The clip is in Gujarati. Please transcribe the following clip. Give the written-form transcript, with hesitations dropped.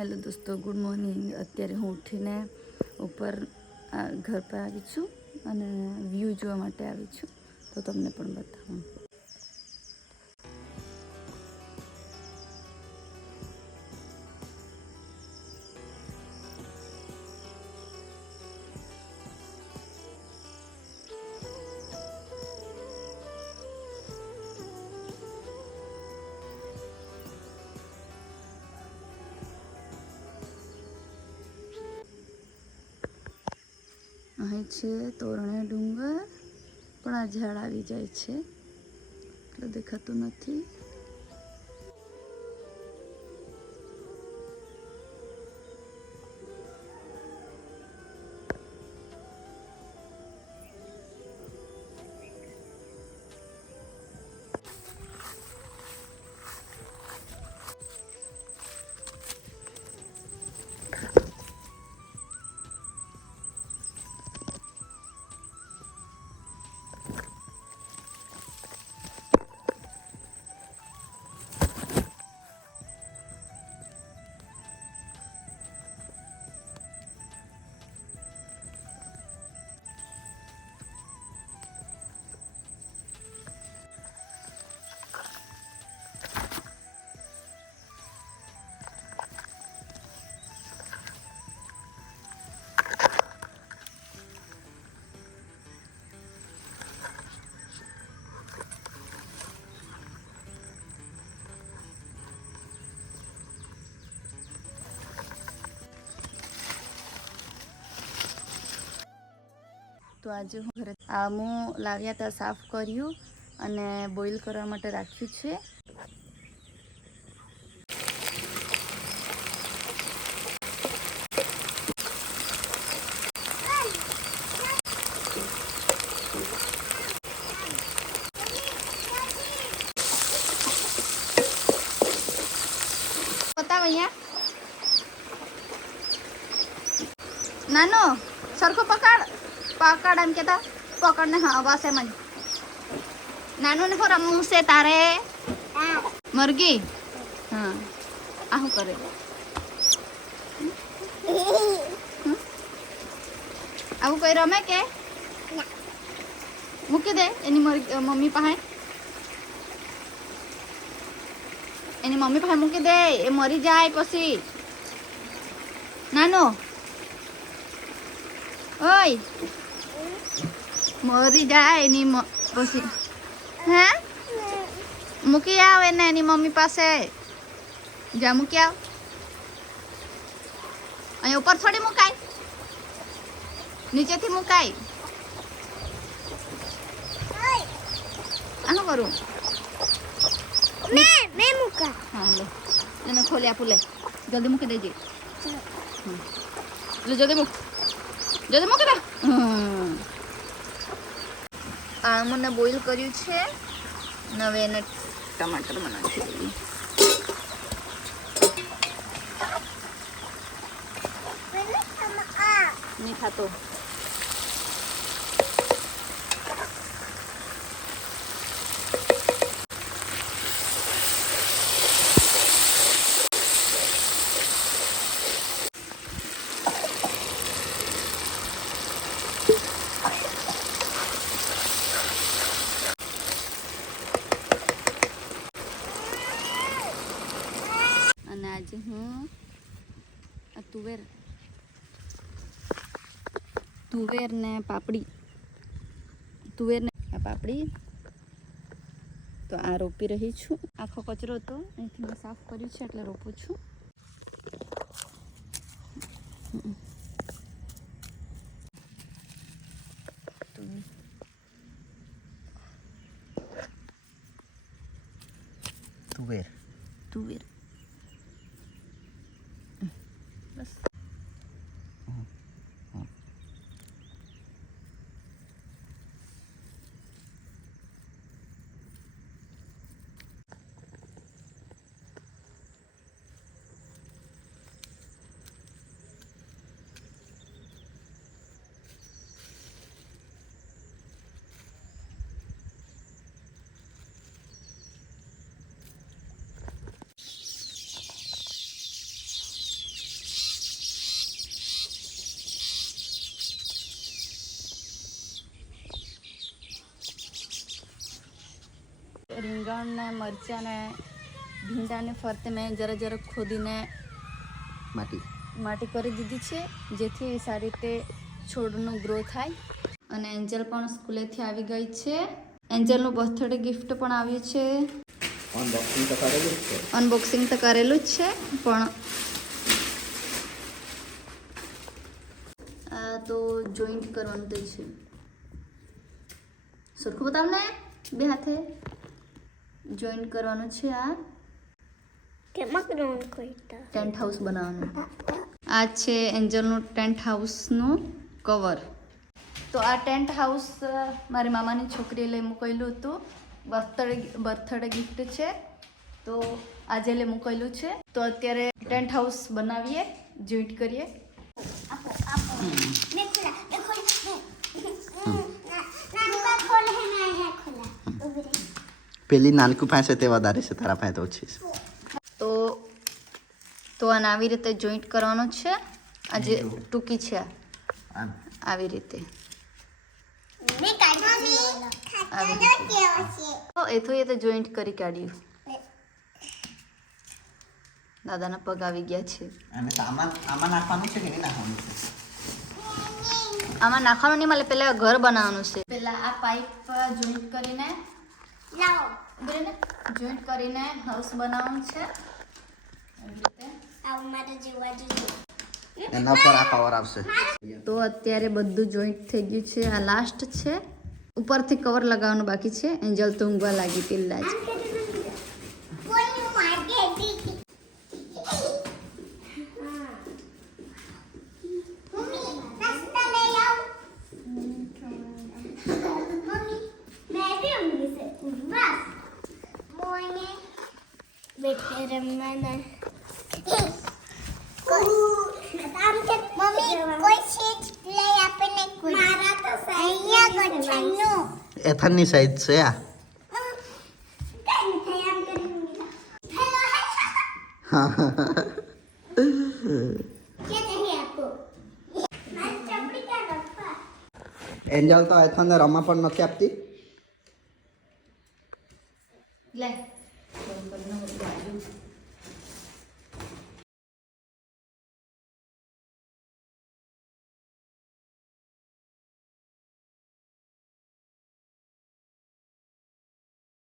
હેલો દોસ્તો, ગુડ મોર્નિંગ. અત્યારે હું ઉઠીને ઉપર ઘર પર આવી છું અને વ્યૂ જોવા માટે આવી છું, તો તમને પણ બતાવું. અહીં છે તોરણે ડુંગર, પણ આ ઝાડ આવી જાય છે એટલે દેખાતું નથી. તો આજે હું ઘરે આમું લાવ્યા હતા, સાફ કર્યું અને બોઇલ કરવા માટે રાખ્યું છે. બતાવ અહીંયા નાનો સરખો પકડ એમ કેતા પકડ ને. હા બસ એમ જ. નાનું ને ફોર રમવું છે તારે મરઘી. હા આ શું કરે? આવું કોઈ રમે કે મૂકી દે એની મમ્મી પાસે. એની મમ્મી પાસે મૂકી દે, એ મરી જાય પછી. નાનો ઓય મરી જાય એની પછી. હે મૂકી આવ એને એની મમ્મી પાસે. જા મૂકી આવ. અહીંયા ઉપર થોડી મુકાય, નીચેથી મુકાય. આ શું કરું? મેં મૂકા. હા લે એને ખોલી આપું. લે જલ્દી મૂકી દેજે. જલ્દી મૂક, જલ્દી મૂકી દે. આમોને બોઇલ કર્યું છે ને હવે એને ટમાટરમાં નાખી દઈએ. નહીં ખાતો. અને આજે હું આ તુવેર ને પાપડી, તુવેર ને પાપડી તો આ રોપી રહી છું. આખો કચરો હતો અહીંથી મેં સાફ કર્યું છે એટલે રોપું છું. તુવેર તુવેર બસ. લસણ ને મરચાં ને ભીંડાને ફરતે મેં જરા જરા ખોદીને માટી કરી દીધી છે, જેથી સારી રીતે છોડનો ગ્રો થાય. અને એન્જલ પણ સ્કૂલેથી આવી ગઈ છે. એન્જલનું બર્થડે ગિફ્ટ પણ આવ્યું છે. અનબોક્સિંગ તો કરેલું જ છે, પણ આ તો જોઈન્ટ કરવાનું તો છે. સરખું બતાવ ને, બે હાથે જોઈન્ટ કરવાનું છે. આ ટેન્ટ હાઉસ બનાવવાનું. આ છે એન્જલનું ટેન્ટ હાઉસનું કવર. તો આ ટેન્ટ હાઉસ મારી મામાની છોકરીએ લઈ મૂકેલું હતું. બર્થડે ગિફ્ટ છે, તો આજે લઈ મૂકેલું છે. તો અત્યારે ટેન્ટ હાઉસ બનાવીએ, જોઈન્ટ કરીએ. પેલી નાનકું પાસે તે વધારે છે, તારા પાસે તો ઓછી છે. તો આને આવી રીતે જોઈન્ટ કરવાનું છે. આજે ટૂંકી છે, આવી રીતે એ તો જોઈન્ટ કરી કાઢ્યું. દાદાના પગ આવી ગયા છે. આમાં નાખવાનું છે કે નહીં નાખવાનું છે? આમાં નાખવાનું નહીં મળે, પેલા ઘર બનાવવાનું છે. પેલા આ પાઇપ જોઈન્ટ કરીને જોઈન્ટ કરીને હાઉસ બનાવવાનું છે. એના પર આ કવર આવશે. તો અત્યારે બધું જોઈન્ટ થઈ ગયું છે. આ લાસ્ટ છે. ઉપરથી કવર લગાવવાનું બાકી છે. એન્જલ તો ઊંઘવા લાગી પેલા જ. એથરની સાઈઝ છે આ. એન્જલ તો એથનને રમા પણ નથી આપતી. લે